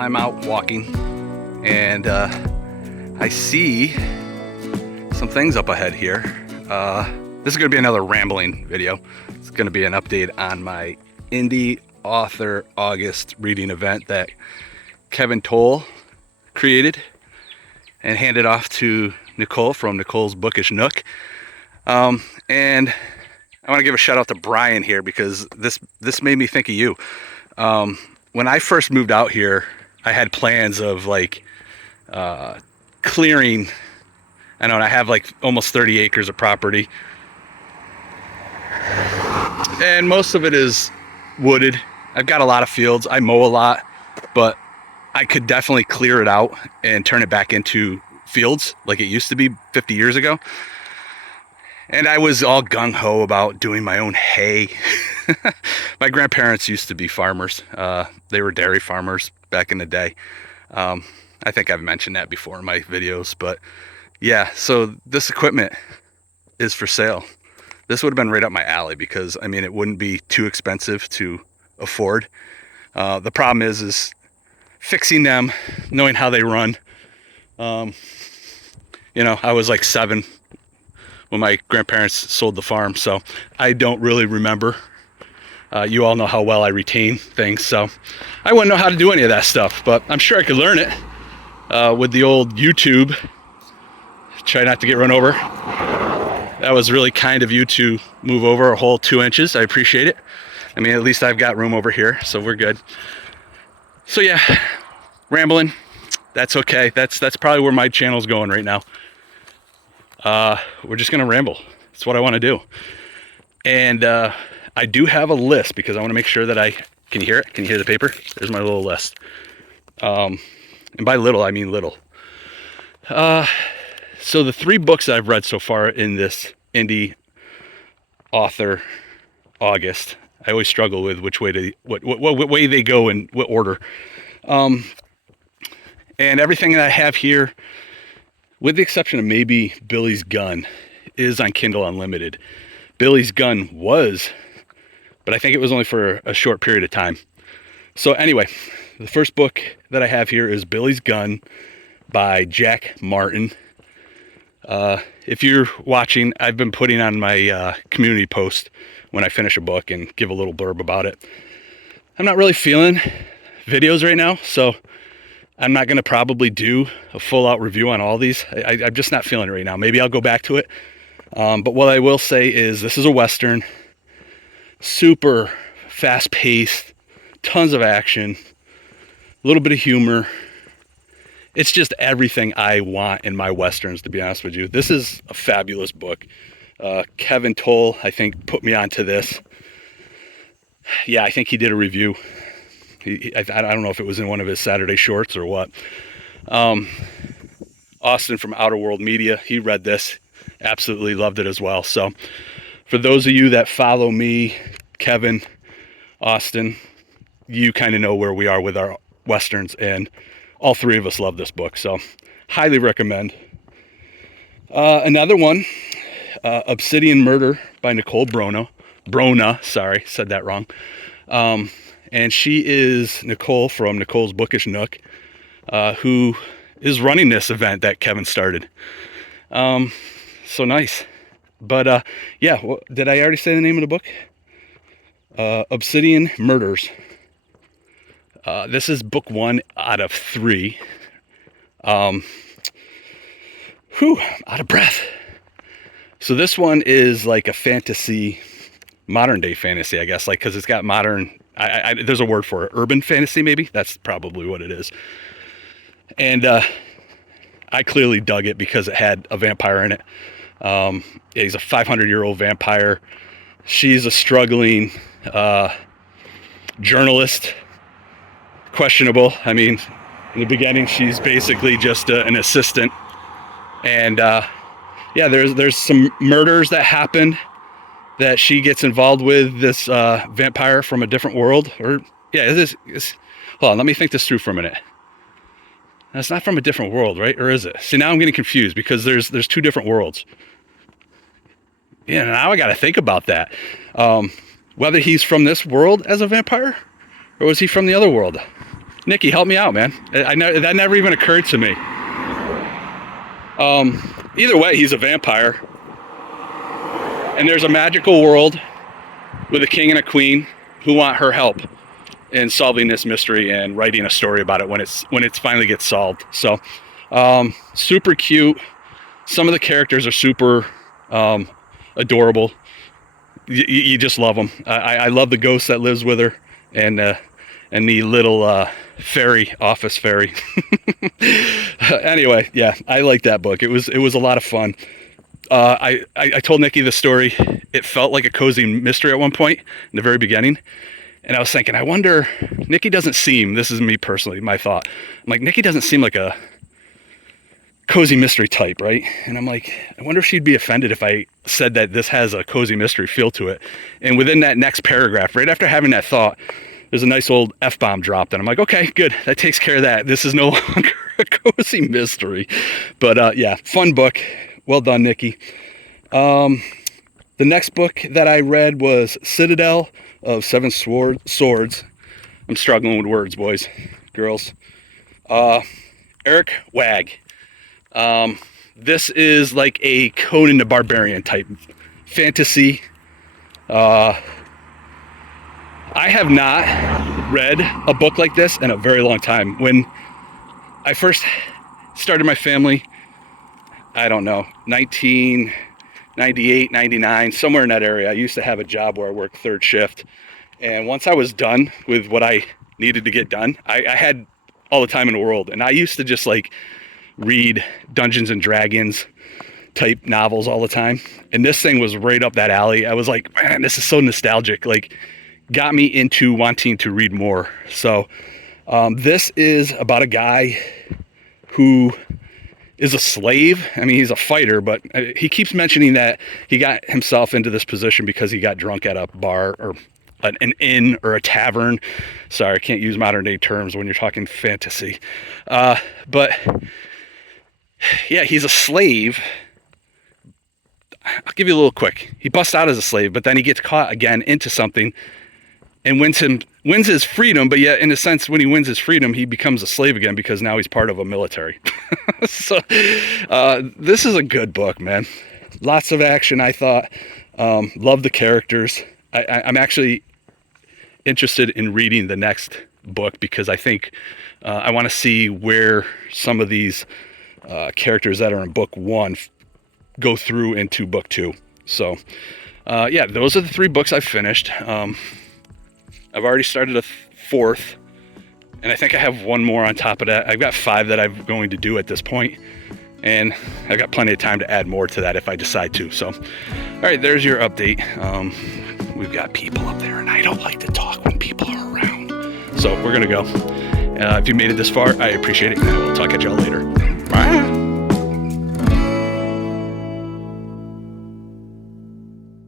I'm out walking and I see some things up ahead here. This is going to be another rambling video. It's going to be an update on my Indie Author August reading event that Kevin Towle created and handed off to Nicole from Nicole's Bookish Nook. And I want to give a shout out to Brian here because this made me think of you. When I first moved out here, I had plans of like clearing. I know, and I have like almost 30 acres of property, and most of it is wooded. I've got a lot of fields. I mow a lot, but I could definitely clear it out and turn it back into fields like it used to be 50 years ago. And I was all gung-ho about doing my own hay. My grandparents used to be farmers. They were dairy farmers back in the day. I think I've mentioned that before in my videos, but yeah, so this equipment is for sale. This would have been right up my alley because, I mean, it wouldn't be too expensive to afford. The problem is fixing them, knowing how they run. You know, I was like 7 when my grandparents sold the farm, so I don't really remember. You all know how well I retain things, so I wouldn't know how to do any of that stuff, but I'm sure I could learn it with the old YouTube. Try not to get run over. That was really kind of you to move over a whole 2 inches. I appreciate it. I mean, at least I've got room over here, so we're good. So yeah, rambling. That's okay. That's probably where my channel's going right now. We're just gonna ramble. That's what I want to do. And I do have a list because I want to make sure that can you hear it? Can you hear the paper? There's my little list. And by little, I mean little. So the 3 books that I've read so far in this Indie Author August, I always struggle with which way what way they go in what order. And everything that I have here, with the exception of maybe Billy's Gun, is on Kindle Unlimited. Billy's Gun was, but I think it was only for a short period of time. So anyway, the first book that I have here is Billy's Gun by Jack Martin. If you're watching, I've been putting on my community post when I finish a book and give a little blurb about it. I'm not really feeling videos right now, so I'm not going to probably do a full-out review on all these. I'm just not feeling it right now. Maybe I'll go back to it. But what I will say is this is a Western. Super fast-paced, tons of action, a little bit of humor. It's just everything I want in my Westerns, to be honest with you. This is a fabulous book. Kevin Towle, I think, put me onto this. Yeah, I think he did a review. I don't know if it was in one of his Saturday shorts or what. Austin from Outer World Media, he read this. Absolutely loved it as well. So for those of you that follow me, Kevin, Austin, you kind of know where we are with our Westerns, and all 3 of us love this book, so highly recommend. Another one, Obsidian Murder by Nicole Brona, sorry, said that wrong. And she is Nicole from Nicole's Bookish Nook, who is running this event that Kevin started. So nice. But yeah, did I already say the name of the book? Obsidian Murders. This is book 1 out of 3. Out of breath. So this one is like a fantasy, modern day fantasy, I guess, like, because it's got modern, there's a word for it, urban fantasy maybe. That's probably what it is. And I clearly dug it because it had a vampire in it. He's a 500-year-old vampire. She's a struggling journalist. Questionable. I mean, in the beginning, she's basically just an assistant. And yeah, there's some murders that happen that she gets involved with this vampire from a different world. Or yeah, hold on, let me think this through for a minute. That's not from a different world, right? Or is it? See, now I'm getting confused because there's 2 different worlds. Yeah, now I got to think about that. Whether he's from this world as a vampire, or was he from the other world? Nikki, help me out, man. That never even occurred to me. Either way, he's a vampire. And there's a magical world with a king and a queen who want her help in solving this mystery and writing a story about it when it finally gets solved. So, super cute. Some of the characters are super adorable. You just love them. I love the ghost that lives with her, and the little fairy, office fairy. Anyway, yeah, I like that book. It was a lot of fun. I told Nikki the story. It felt like a cozy mystery at one point in the very beginning. And I was thinking, I wonder, Nikki doesn't seem, this is me personally, my thought. I'm like, Nikki doesn't seem like a cozy mystery type, right? And I'm like, I wonder if she'd be offended if I said that this has a cozy mystery feel to it. And within that next paragraph, right after having that thought, there's a nice old F-bomb dropped. And I'm like, okay, good. That takes care of that. This is no longer a cozy mystery. But yeah, fun book. Well done, Nikki. The next book that I read was Citadel of Seven Swords. I'm struggling with words, boys, girls. Eric Wag. This is like a Conan the Barbarian type fantasy. I have not read a book like this in a very long time. When I first started my family, I don't know, 1998, 99, somewhere in that area. I used to have a job where I worked third shift. And once I was done with what I needed to get done, I had all the time in the world. And I used to just like read Dungeons and Dragons type novels all the time. And this thing was right up that alley. I was like, man, this is so nostalgic. Like, got me into wanting to read more. So this is about a guy who is a slave. I mean, he's a fighter, but he keeps mentioning that he got himself into this position because he got drunk at a bar or an inn or a tavern. Sorry, I can't use modern day terms when you're talking fantasy. But yeah, he's a slave. I'll give you a little quick. He busts out as a slave, but then he gets caught again into something and wins his freedom. But yet, in a sense, when he wins his freedom, he becomes a slave again because now he's part of a military. So this is a good book, man. Lots of action, I thought. Love the characters. I'm actually interested in reading the next book because I think I want to see where some of these characters that are in book one go through into book two. So yeah, those are the 3 books I've finished. I've already started a 4th, and I think I have 1 more on top of that. I've got 5 that I'm going to do at this point, and I've got plenty of time to add more to that if I decide to. So, all right, there's your update. We've got people up there, and I don't like to talk when people are around. So we're gonna go. If you made it this far, I appreciate it, and I will talk at y'all later. Bye.